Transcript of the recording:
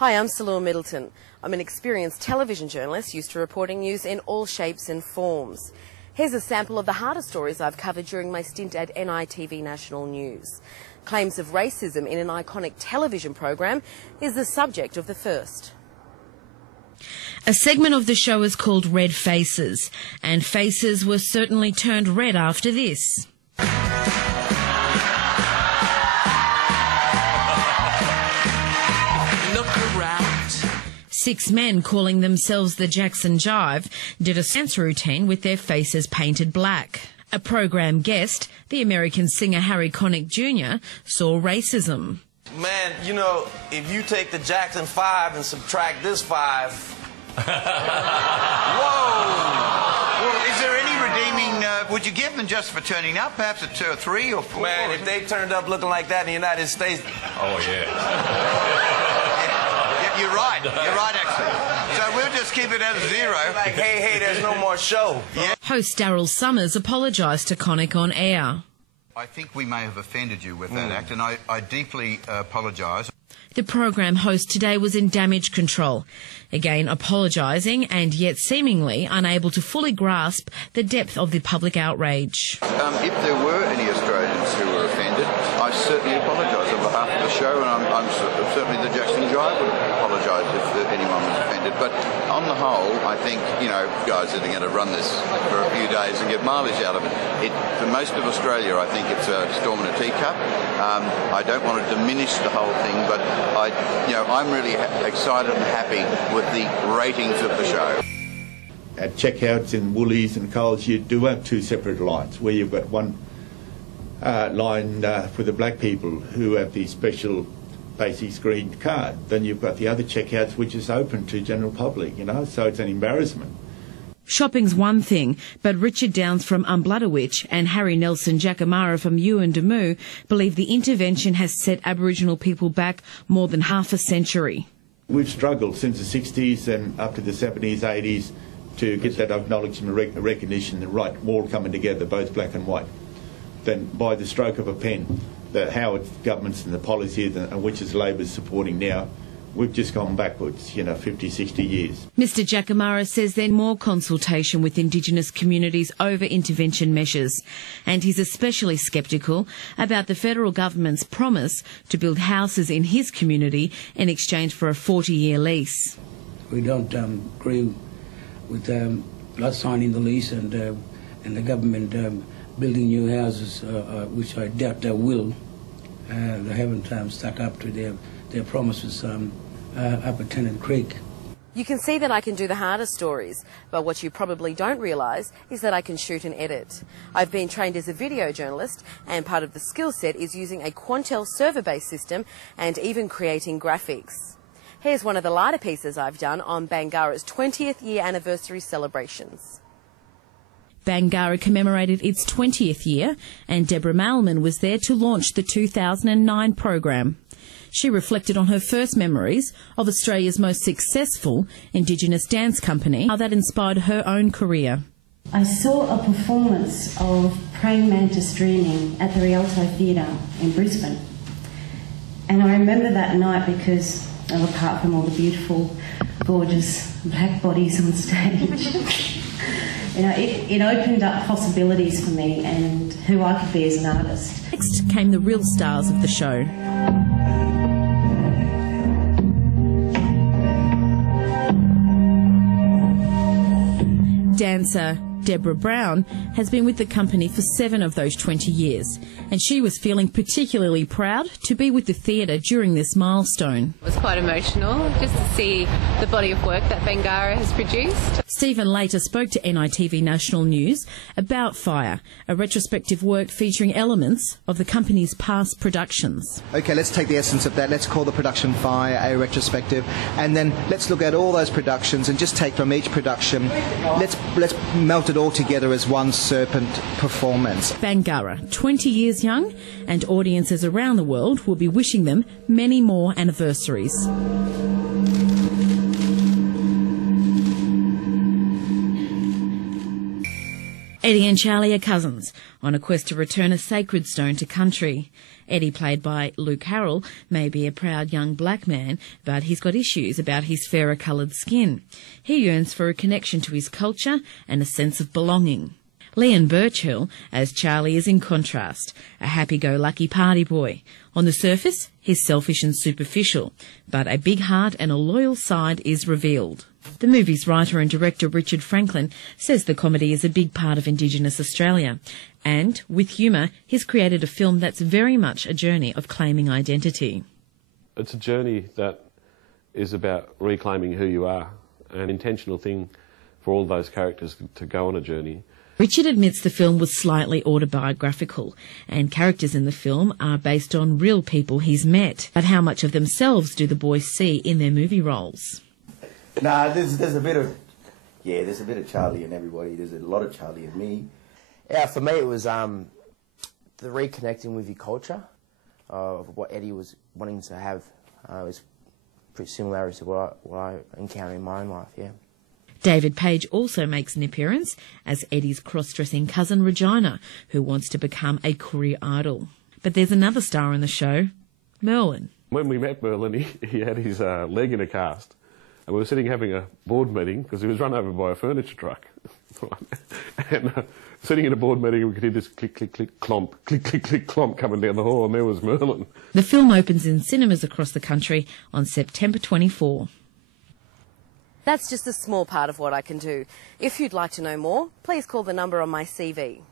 Hi, I'm Solua Middleton. I'm an experienced television journalist used to reporting news in all shapes and forms. Here's a sample of the harder stories I've covered during my stint at NITV National News. Claims of racism in an iconic television program is the subject of the first. A segment of the show is called Red Faces, and faces were certainly turned red after this. Look around. 6 men calling themselves the Jackson Jive did a dance routine with their faces painted black. A program guest, the American singer Harry Connick Jr., saw racism. Man, you know, if you take the Jackson 5 and subtract this 5... Whoa! Well, is there any redeeming... would you give them just for turning up? Perhaps a 2 or 3 or 4? Man, if they turned up looking like that in the United States... Oh, yeah. You're right. You're right, actually. So we'll just keep it at a 0. Like, hey, there's no more show. Yeah. Host Daryl Summers apologised to Connick on air. I think we may have offended you with that act, and I deeply apologise. The program host today was in damage control, again apologising and yet seemingly unable to fully grasp the depth of the public outrage. If there were any Australians who were offended, I certainly apologise on behalf of the show, and I'm certainly the Jackson Jive would apologise if anyone was offended. But on the whole, I think, you know, guys that are going to run this for a few days and get mileage out of it, for most of Australia, I think it's a storm in a teacup. I don't want to diminish the whole thing, but I'm really excited and happy with the ratings of the show. At checkouts in Woolies and Coles, you do have 2 separate lines, where you've got one line for the black people who have the special basic screened card. Then you've got the other checkouts which is open to general public, so it's an embarrassment. Shopping's one thing, but Richard Downs from Umbladawitch and Harry Nelson Jackamara from Yuendamu believe the intervention has set Aboriginal people back more than half a century. We've struggled since the 60s and up to the 70s, 80s to get that acknowledgement, recognition, the right wall coming together, both black and white. Then by the stroke of a pen, the Howard governments and the policies, and which is Labor's supporting now, we've just gone backwards, 50, 60 years. Mr Jackamara says there's more consultation with Indigenous communities over intervention measures, and he's especially sceptical about the federal government's promise to build houses in his community in exchange for a 40-year lease. We don't agree with us signing the lease and the government building new houses, which I doubt they will. They haven't stuck up to their promises up at Tennant Creek. You can see that I can do the harder stories, but what you probably don't realise is that I can shoot and edit. I've been trained as a video journalist, and part of the skill set is using a Quantel server-based system and even creating graphics. Here's one of the lighter pieces I've done on Bangara's 20th year anniversary celebrations. Bangara commemorated its 20th year, and Deborah Mailman was there to launch the 2009 program. She reflected on her first memories of Australia's most successful Indigenous dance company, how that inspired her own career. I saw a performance of Praying Mantis Dreaming at the Rialto Theatre in Brisbane. And I remember that night because, apart from all the beautiful, gorgeous black bodies on stage, it opened up possibilities for me and who I could be as an artist. Next came the real stars of the show. Dancer Deborah Brown has been with the company for 7 of those 20 years, and she was feeling particularly proud to be with the theatre during this milestone. It was quite emotional just to see the body of work that Bangara has produced. Stephen later spoke to NITV National News about Fire, a retrospective work featuring elements of the company's past productions. OK, let's take the essence of that. Let's call the production Fire a retrospective, and then let's look at all those productions and just take from each production, let's melt it all together as one serpent performance. Bangara, 20 years young, and audiences around the world will be wishing them many more anniversaries. Eddie and Charlie are cousins on a quest to return a sacred stone to country. Eddie, played by Luke Harrell, may be a proud young black man, but he's got issues about his fairer coloured skin. He yearns for a connection to his culture and a sense of belonging. Leon Birchhill, as Charlie, is in contrast, a happy-go-lucky party boy. On the surface, he's selfish and superficial, but a big heart and a loyal side is revealed. The movie's writer and director Richard Franklin says the comedy is a big part of Indigenous Australia, and, with humour, he's created a film that's very much a journey of claiming identity. It's a journey that is about reclaiming who you are, an intentional thing for all those characters to go on a journey. Richard admits the film was slightly autobiographical, and characters in the film are based on real people he's met. But how much of themselves do the boys see in their movie roles? Nah, there's a bit of Charlie in everybody. There's a lot of Charlie in me. Yeah, for me it was the reconnecting with your culture of what Eddie was wanting to have. Was pretty similar to what I encounter in my own life, yeah. David Page also makes an appearance as Eddie's cross-dressing cousin Regina, who wants to become a career idol. But there's another star in the show, Merlin. When we met Merlin, he had his leg in a cast, and we were sitting having a board meeting because he was run over by a furniture truck. And sitting in a board meeting, we could hear this click, click, click, clomp, click, click, click, clomp coming down the hall, and there was Merlin. The film opens in cinemas across the country on September 24. That's just a small part of what I can do. If you'd like to know more, please call the number on my CV.